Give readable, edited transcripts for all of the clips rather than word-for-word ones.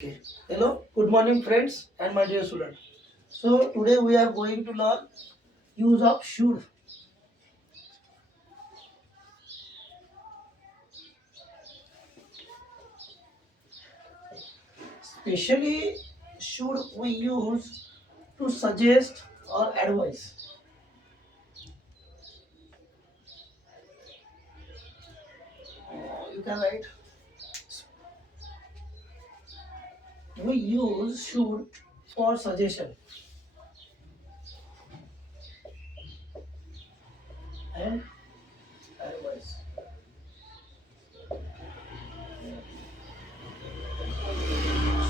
Okay. Hello, good morning friends and my dear student. So today we are going to learn use of should. Especially should we use to suggest or advise. You can write. We use should for suggestion and advice.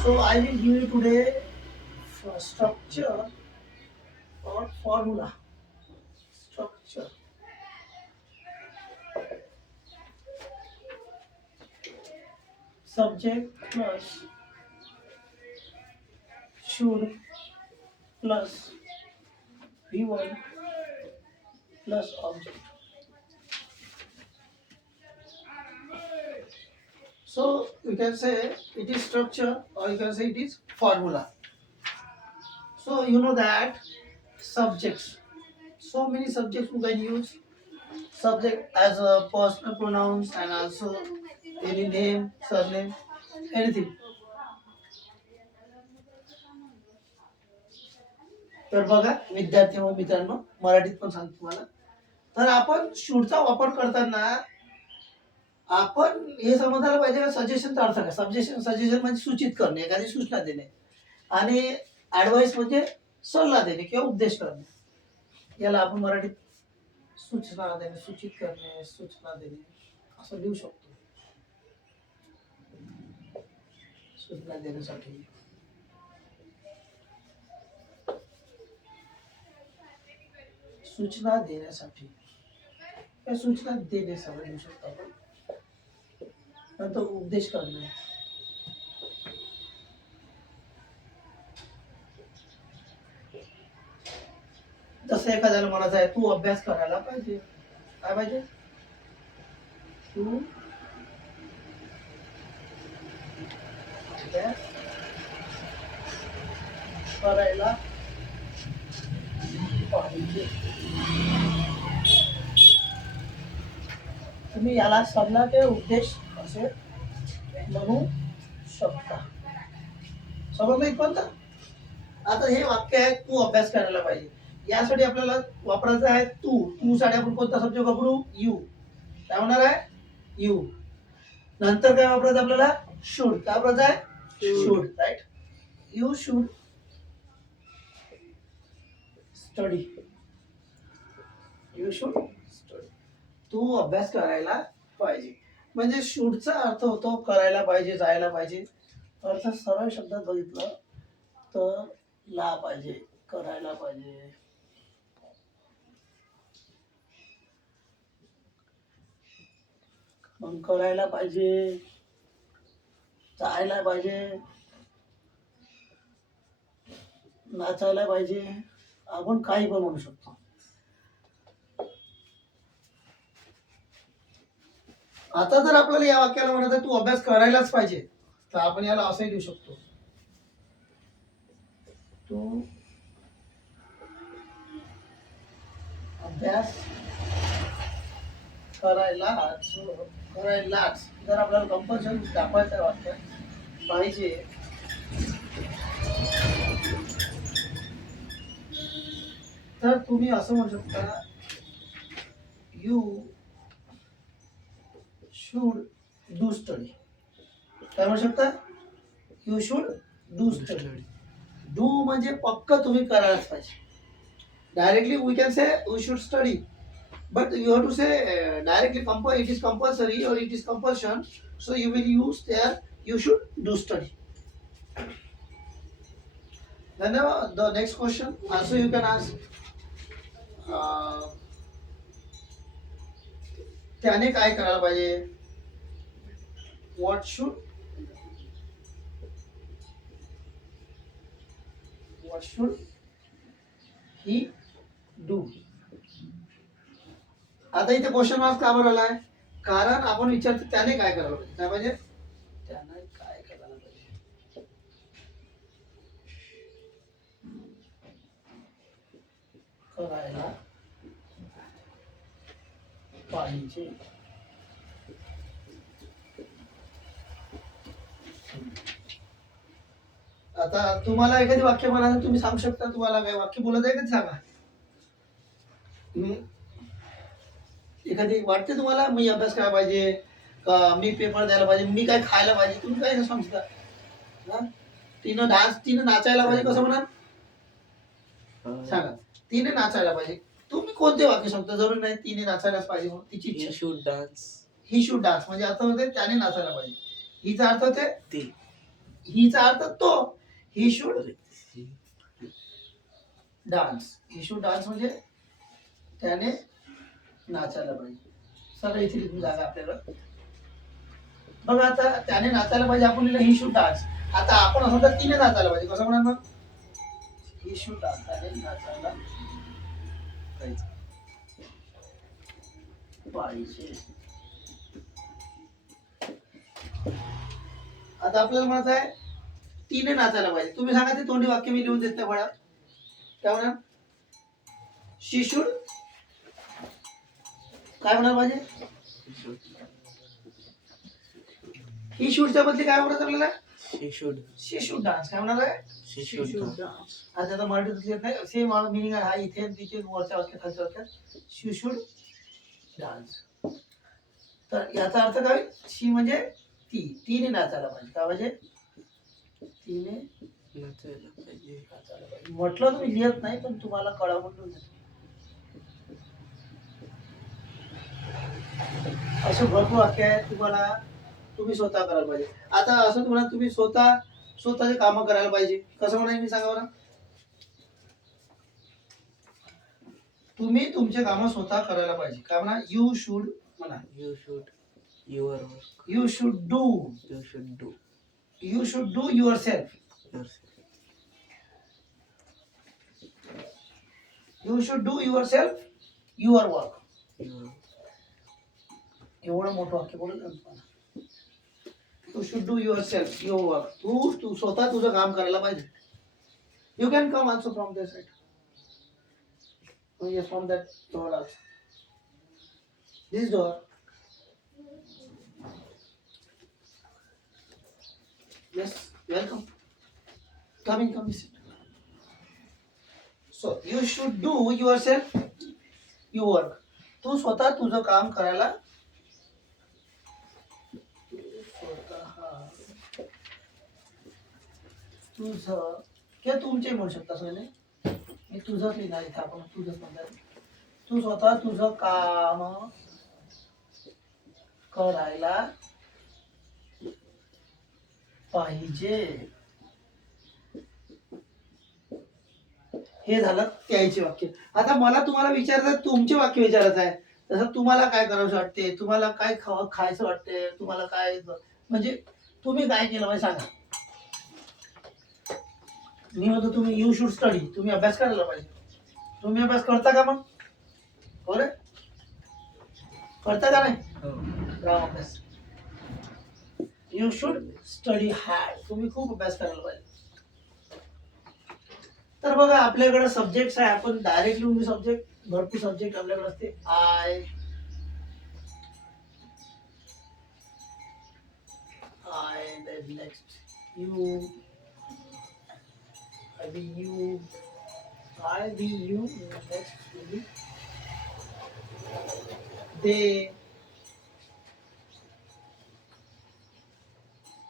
So I will give you today structure or formula. Structure. Subject plus should plus V1 plus object. So you can say it is structure or you can say it is formula. So you know that subjects. So many subjects you can use subject as a personal pronouns and also any name, surname, anything. तर बघा विद्यार्थी व मित्रांनो मराठीत पण सांगतो तुम्हाला तर आपण शूडचा वापर करताना आपण हे समजायला पाहिजे का सजेशनचा अर्थ काय सजेशन सजेशन म्हणजे सूचित करणे एखादी सूचना देणे आणि ऍडवाइस म्हणजे सल्ला देणे किंवा उपदेश करणे याला आपण मराठीत सूचना देणे सूचित करणे सूचना देणे असं लिहू शकतो सूचना देण्यासाठी सूचना देण्यासाठी या सूचना देणे सगळं लिहू शकतो आपण नंतर उपदेश करणे जसं एखाद्याला म्हणायचं आहे तू अभ्यास करायला पाहिजे काय पाहिजे तू अभ्यास करायला पाहिजे तुम्ही याला सल्ला ते उपदेश असे म्हणू शकता समजलं इथपर्यंत आता हे वाक्य आहे तू अभ्यास करायला पाहिजे यासाठी आपल्याला वापरायचं आहे तू तू साठी आपण कोणता शब्द वापरू यू काय होणार आहे यू नंतर काय वापरायचं आपल्याला शुड काय वापरायचं आहे should right you should study you should study तू अभ्यास करायला पाहिजे म्हणजे शूडचा अर्थ होतो करायला पाहिजे जायला पाहिजे अर्थ सरळ शब्दात बघितलं तर ला पाहिजे करायला पाहिजे मग करायला पाहिजे जायला पाहिजे नाचायला पाहिजे आपण काही पण म्हणू शकतो आता जर आपल्याला या वाक्याला म्हणत तू अभ्यास करायलाच पाहिजे तर आपण याला असंही लिहू शकतो तू अभ्यास करायलाच करायलाच जर आपल्याला कंपल्सरी दाखवायचं वाटतं पाहिजे तर तुम्ही असं म्हणू शकता यू शुड डू स्टडी काय म्हणू शकता you should do study do म्हणजे पक्क तुम्ही करायलाच पाहिजे directly we can say we should study but you have to say directly it is compulsory or it is compulsion so you will use there you should do study then the next question also you can ask त्याने काय करायला पाहिजे what should he do आता इथे question mark का बरं आलाय कारण आपण विचारतो त्याने काय करायला पाहिजे काय पाहिजे त्याने काय करायला पाहिजे करायला पाहिजे. आता तुम्हाला एखादी वाक्य म्हणायचं तुम्ही सांगू शकता. तुम्हाला काय वाक्य बोलत आहे का ते सांगा. हम्म. एखादी वाटते तुम्हाला मी अभ्यास करायला पाहिजे का मी पेपर द्यायला पाहिजे मी काय खायला पाहिजे तुम्ही काय समजता. हा? तिनं नाचायला पाहिजे कसं म्हणा सांगा. तिने नाचायला पाहिजे तुम्ही कोणते वाक्य सांगता. जरूर नाही तिने नाचायलाच पाहिजे म्हणून तिची इच्छा. Should dance. He should dance म्हणजे अर्थ होते त्याने नाचायला पाहिजे. हिचा अर्थ होते हिचा अर्थ तो. He should dance. He should dance म्हणजे त्याने नाचायला पाहिजे. सगळं इथे लिहून जागा आपल्याला. बघा आता त्याने नाचायला पाहिजे आपण लिहिलं ही शुड डान्स. आता आपण असं तर तिने नाचायला पाहिजे कसं म्हणा मग ही शुड डान्स त्याने नाचायला पाहिजे. आता आपल्याला म्हणत आहे तिने नाचायला पाहिजे. तुम्ही सांगा ते तोंडी वाक्य मी लिहून देत नाही फळा. काय म्हणा शी शुड काय म्हणायला पाहिजे. ही शूडच्या बदली काय म्हणत आपल्याला शी शुड डान्स. काय म्हणाल शी शुड डान्स. आता आता मराठीत येत नाही. सेम मिनिंग आहे हा इथे तिथे वरच्या वाक्यात खालच्या वाक्यात शी शुड डान्स. तर याचा अर्थ काय शी म्हणजे तिने नाचायला पाहिजे. काय पाहिजे तिने नाचायला पाहिजे. म्हटलं तुम्ही लिहत नाही पण तुम्हाला कळा म्हणून असे भरपूर वाक्य आहेत. तुम्हाला तुम्ही स्वतः करायला पाहिजे. आता असं तुम्हाला तुम्ही स्वतःचे कामं करायला पाहिजे कसं म्हणाय मी सांगा बरं. तुम्ही तुमचे कामं स्वतः करायला पाहिजे. काय म्हणा यू शुड म्हणा you should your work. You should do your self. You should do your self your work. एवढं मोठं वाक्य बोलत तुम्हाला. You should do your self your work. तू स्वतः तुझं काम करायला पाहिजे. You can come also from this side. Yes, from that door also. This door. Yes, welcome. Come in, sit. So you should do yourself your work. तू स्वतः तुझं काम करायला तुझं किंवा तुमचे म्हणू शकता सगळे. मी तुझंच लिहिणार इथे आपण तुझंच म्हणतात. तू स्वतः तुझं काम करायला पाहिजे. हे झालं त्याचे वाक्य. आता मला तुम्हाला विचारायचं तुमचे वाक्य विचारायचं आहे. जसं तुम्हाला काय करावं वाटते तुम्हाला काय खायचं वाटते तुम्हाला काय म्हणजे तुम्ही काय केलं म्हणजे सांगा. मी म्हणतो तुम्ही यू शुड स्टडी. तुम्ही अभ्यास करायला पाहिजे. तुम्ही अभ्यास करता का मग हो रे करता का नाही अभ्यास. You should study hard. तुम्ही खूप अभ्यास करायला पाहिजे. तर बघा आपल्याकडे सब्जेक्ट आहे. आपण डायरेक्ट लिहून सब्जेक्ट भरपूर सब्जेक्ट आपल्याकडे असते. I next you I be you, next will be they,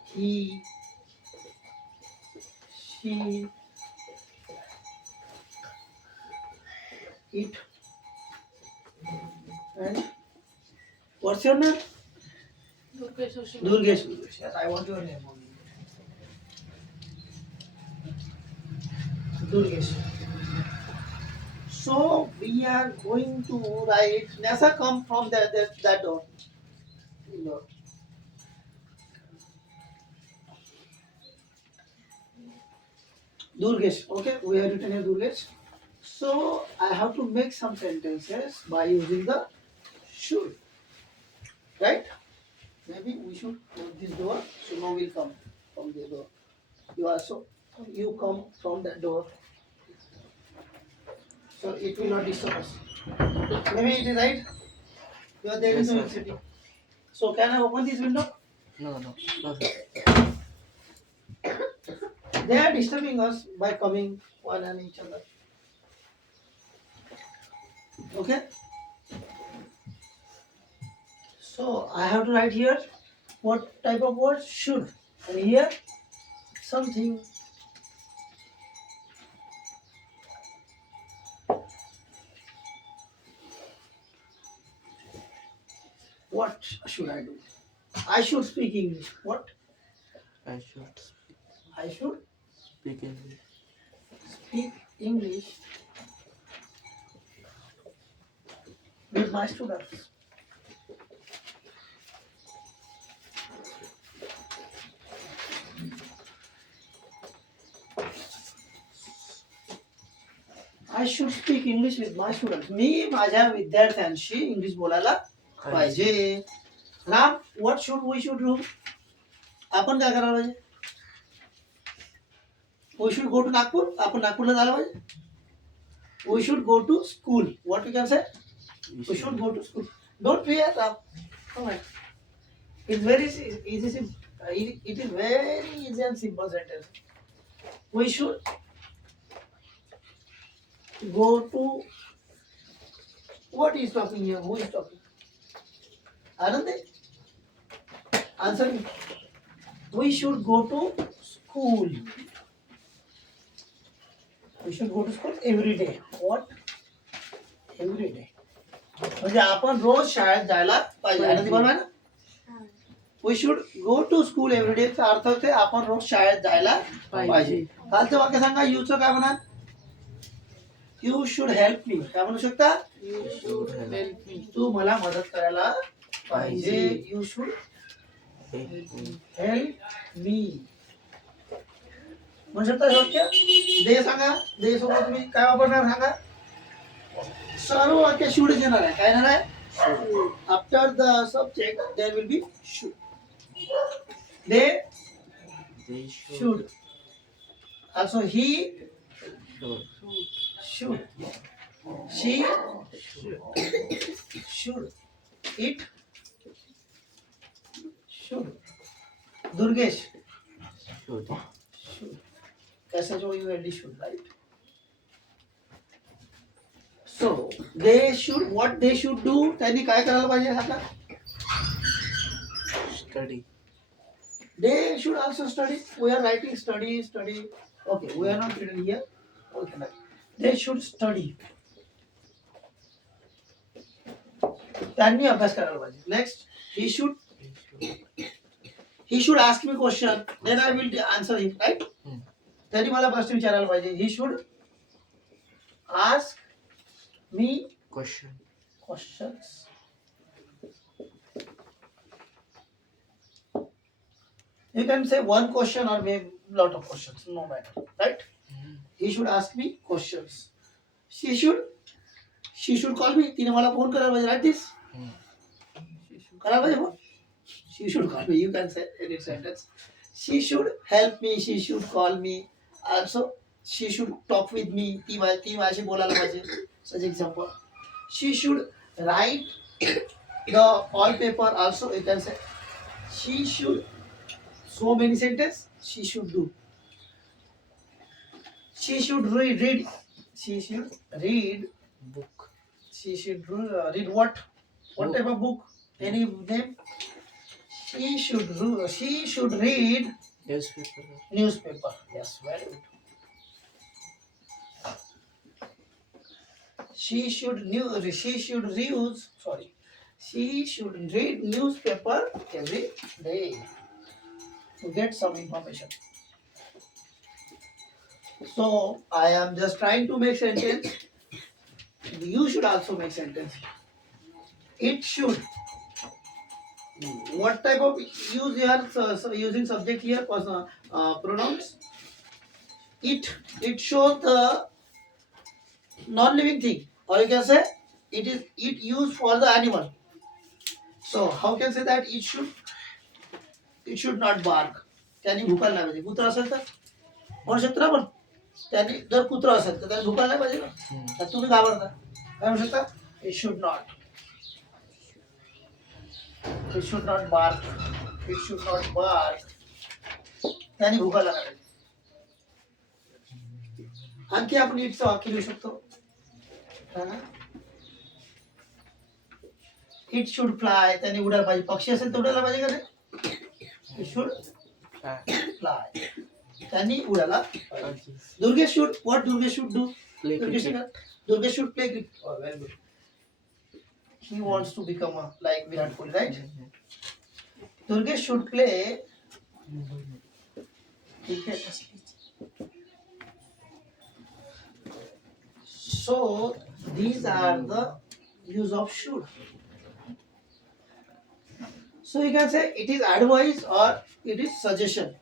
he, she, it, and what's your name? Durgesh. Yes, I want your name only. Durgesh. So we are going to write. Nasa come from that door. Durgesh. Okay, we have written here Durgesh. So I have to make some sentences by using the should. Right? Maybe we should close this door. So now we'll come from the door. You come from that door. So so it will not disturb us. Maybe it is right. You are there in Yes, the sir. university. So can I open this window? No, no, no, sir. They are disturbing us by coming one and each other. Okay. So I have to write here what type of word should, and here something. What should I do? I should speak English. What? I should I should speak English. speak English with my students. I should speak English with my students. मी माझ्या विद्यार्थ्यांशी इंग्लिश बोलायला पाहिजे. Ram, what should we should do? आपण काय करायला पाहिजे? We should go to Nagpur. आपण नागपूरला जायला पाहिजे. We should go to school. What we can say? We should go to school. Don't fear, Ram. Come on. It's very easy. It is very easy and simple sentence. We should go to. What is talking here? Who is talking? Anand? Answer me. We should go to school. We should go to school every day. What? Every day. म्हणजे आपण रोज शाळेत जायला पाहिजे. आनंदी बरोबर आहे ना? We should go to school every day. चा अर्थ होते आपण रोज शाळेत जायला पाहिजे. कालचं वाक्य सांगा. यूचं काय म्हणा? You should help me. काय म्हणू शकता? You should help me. तू मला मदत करायला पाहिजे. You should Help me. help me. म्हणू शकता हे वाक्य? दे सांगा. दे सोबत तुम्ही काय वापरणार सांगा. सर्व वाक्य should येणार आहे. काय येणार आहे? Should. After the subject there will be should. They They should. should. Also he Should. should. She Should. should. It should. Durgesh Should. should. SHOULD should, right? So they should, what they should do, त्यांनी काय करायला पाहिजे सांगा. Study. They should also study. We are writing study. Okay, we are not written here. Okay, they should study. त्यांनी अभ्यास करायला पाहिजे. Next, They should. he should ask me question. Then I will answer him, right? त्यांनी मला प्रश्न विचारायला पाहिजे. He should ask me Question. questions. You can say one question or maybe lot of questions, no matter, right? He should ask me questions. She should call me. तिने मला फोन करायला पाहिजे, right? This करायला पाहिजे phone. She should call me. You can say any sentence. She should help me. She should call me. Also, she should talk with me. ती माझ्याशी बोलायला पाहिजे. Such example. She should write the wallpaper. Also, you can say she should. So many sentences. She should do. She should read. She should read. Book. She should read what? What type of book? Any name? She should read Newspaper. newspaper. Yes, very good. She should read newspaper every day to get some information. So I am just trying to make sentence. You should also make sentence. It should. What type of use you are using subject here? Pronouns. It shows the non-living thing, or you can say it used for the animal. So how can say that it should not bark. त्यांनी भुकायला नाही पाहिजे. कुत्रा असेल तर म्हणू शकतो ना आपण. त्यांनी जर कुत्रा असेल तर त्याला भुकायला नाही पाहिजे ना, तर तुम्ही घाबरता काय म्हणू शकता, it should not, it should not bark, it should not bark, त्याने भुकायला नाही पाहिजे. आणखी आपण इटचं वाक्य लिहू शकतो, इट शुड फ्लाय, त्याने उडायला पाहिजे, पक्षी असेल तर उडायला पाहिजे का नाही, इट शुड फ्लाय, त्यांनी उडायला पाहिजे. Durgesh should, what Durgesh should do, Durgesh should play cricket, very good, he wants to become like Virat Kohli, right? Durgesh should play cricket. So these are the use of should. So you can say it is advice or it is suggestion.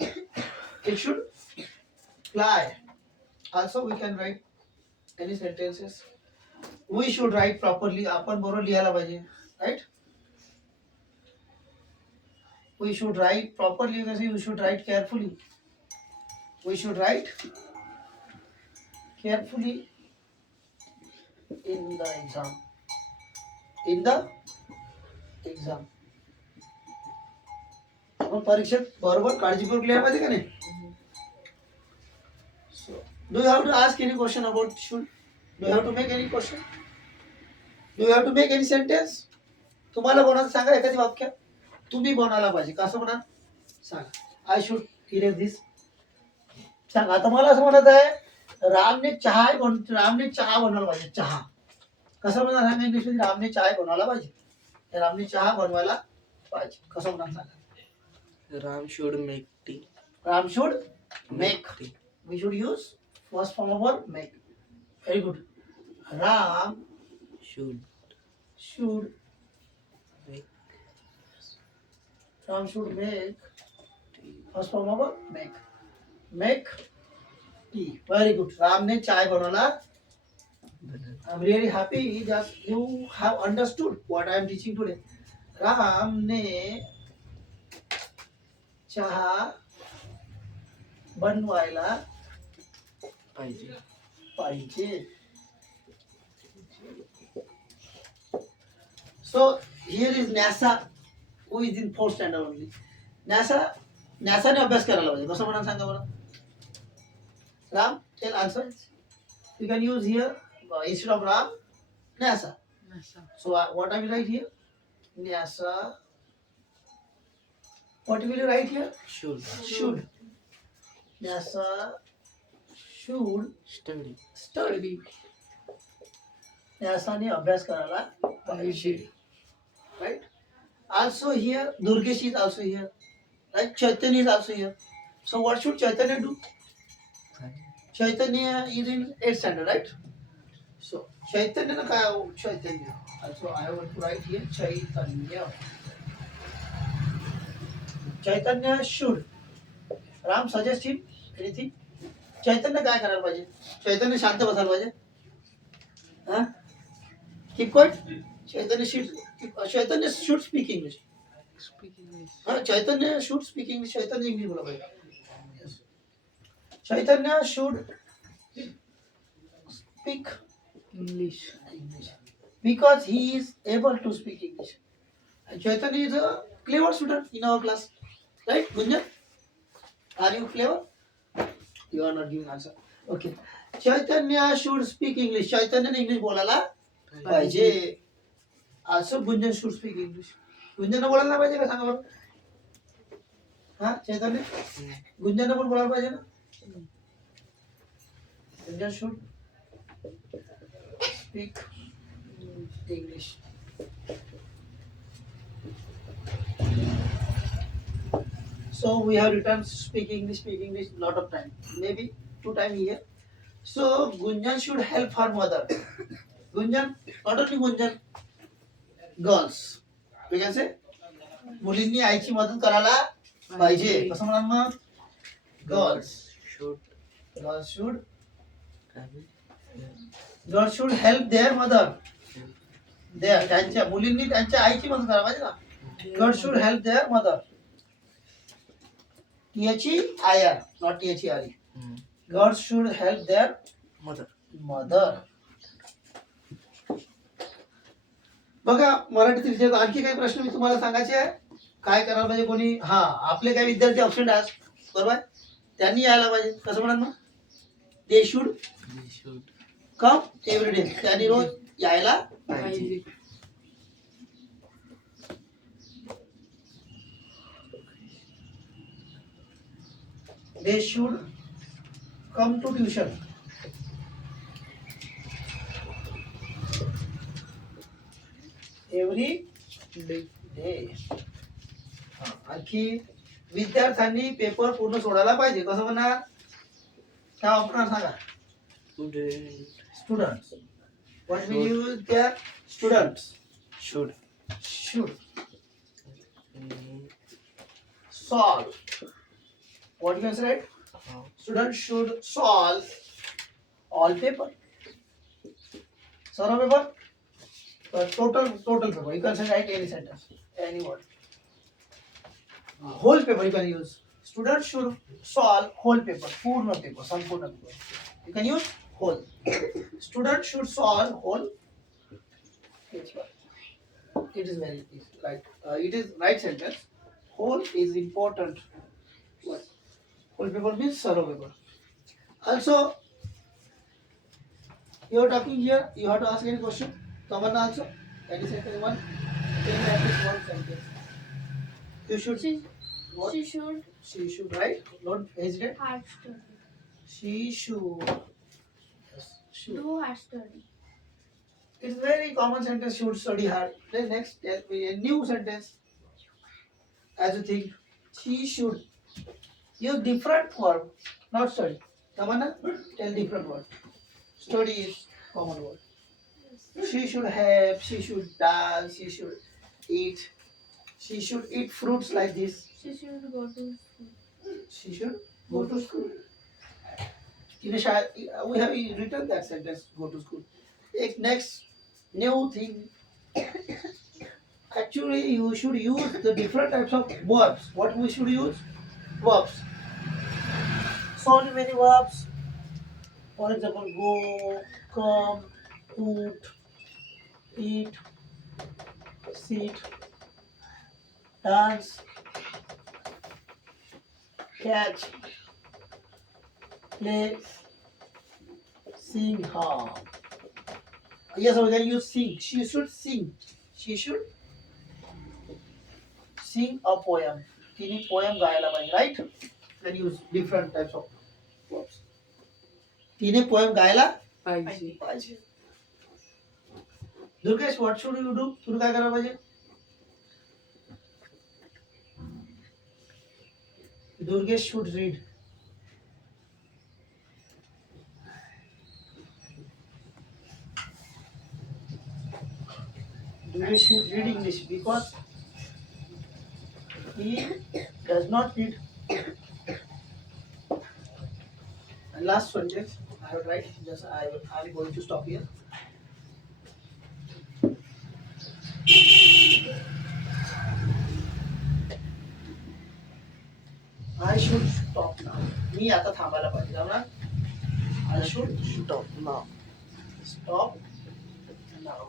It should fly. Also we can write any sentences. We should write properly. आपण बरोबर लिहायला पाहिजे, right? We should write properly. You can say we should write carefully. We should write carefully in the exam. In the exam. आपण परीक्षेत बरोबर काळजीपूर्वक लिहायला पाहिजे का नाही? So, do you have to ask any question about should? Do you have to make any question? Do you have to make any sentence? तुम्हाला कोणाचं सांगा एखादी वाक्य, तुम्ही बनायला पाहिजे, कसं म्हणा सांगा. आय शुड इरेज दिस सांगा. आता मला असं म्हणत आहे, रामने चहा बनवायला पाहिजे, चहा कसं म्हणा सांगा इंग्लिश मध्ये, रामने चहा बनवायला पाहिजे, रामने चहा बनवायला पाहिजे, कसं म्हणा सांगा. Ram should make tea. Ram should make tea. We should use first form of make. Very good. Ram should Ram should make first form of make tea. Very good. Ram ने चाय बनवला. I'm really happy that you have understood what I am teaching today. Ram ने चहा बनवायला पाहिजे. So here is NASA, who is in 4th standard only. NASA ने अभ्यास करायला पाहिजे, कसं म्हणा सांगा बरं. Ram, tell answer. You can use here instead of Ram, NASA. So what I will write here? NASA. What will you write here? Should. NASA should study. NASA ने अभ्यास करायला पाहिजे. Right? Also here, Durgesh is also here. Right? Chaitanya is also here. So what should Chaitanya do? Chaitanya is in 8th standard, right? So Chaitanya na kaya Chaitanya. Also I want to write here Chaitanya. Chaitanya should. Ram suggest him anything. Chaitanya काय करायला पाहिजे? Chaitanya शांत बसायला पाहिजे. हाँ? Keep quiet. Chaitanya should speak English. Chaitanya should speak English. Chaitanya English बोला पाहिजे. Yes. Chaitanya should speak English because he is able to speak English. And Chaitanya is a clever student in our class, right? Gunjan, are you clever? You are not giving answer. Okay. Chaitanya should speak English. Chaitanya ने English बोलायला पाहिजे. Also Gunjan should speak English. Gunjan बोलायला पाहिजे का सांगा बरं. हा चैतन्य, गुंजन पण बोलायला पाहिजे ना. Gunjan should speak English. So we have written speak English, lot of time, maybe 2 times here. So Gunjan should help her mother. Gunjan, not only Gunjan, girls. We can say मुलींनी आईची मदत करायला पाहिजे, कसं म्हणाल मग. Girls should help their mother. त्यांच्या मुलींनी त्यांच्या आईची मदत करायला पाहिजे ना. Girls should help their mother. याची आयर, नॉट याची आरी. Girls should help their mother. Mother. बघा मराठीतील जे आणखी काही प्रश्न मी तुम्हाला सांगायचे आहे. काय करायला पाहिजे कोणी, हा आपले काही विद्यार्थी ऑप्शन आहेत बरोबर, त्यांनी यायला पाहिजे. कसं म्हणत मग, they should They should. Come every day, त्यांनी रोज यायला पाहिजे. They should come to tuition. Every Day. Day. आणखी विद्यार्थ्यांनी पेपर पूर्ण सोडायला पाहिजे. कसं म्हणणार, काय वापरणार सांगा. Student. Students, what we use there, students Should. Should Mm, solve. What you can say, right? how? Students should solve all paper. Solve paper. Total paper. You can say write any sentence, any word. Whole paper you can use. Students should solve whole paper. Purna paper. Sampurna paper. You can use whole. Students should solve whole paper. It is very easy. Like it is right sentence. Whole is important. What? Whole paper means sorrow paper. Also, you are talking here. You have to ask any question. Tamanna also. Any sentence one. Tell me at least one sentence. You should. She, What? she should She should write. Don't hesitate. hard study. She should. Yes. Should. Do hard study. It's very common sentence. Should study hard. Then next, tell me a new sentence. As you think, she should use different verb, not study. Tamanna, tell different word. Study is common word. She should have. She should dance. She should eat. She should eat fruits like this. She should go to school. She should go to school. We have written that sentence. Go to school. Next new thing. Actually, you should use the different types of verbs. What we should use? Verbs. So many verbs. For example, go, come, put, eat, sit, dance, catch, play, sing. Yes, we can use sing. She should sing. She should sing a poem. तिने poem गायला पाहिजे, right? We can use different types of verbs. तिने poem गायला पाहिजे. पाहिजे. Durgesh, what should you do? तुला काय करायला पाहिजे? Durgesh should read. Durgesh should read English because he does not read. And last sentence I will write. Just I am going to stop here. I should stop now. मी आता थांबायला पाहिजे. जाऊ ना. I should Stop now. stop now.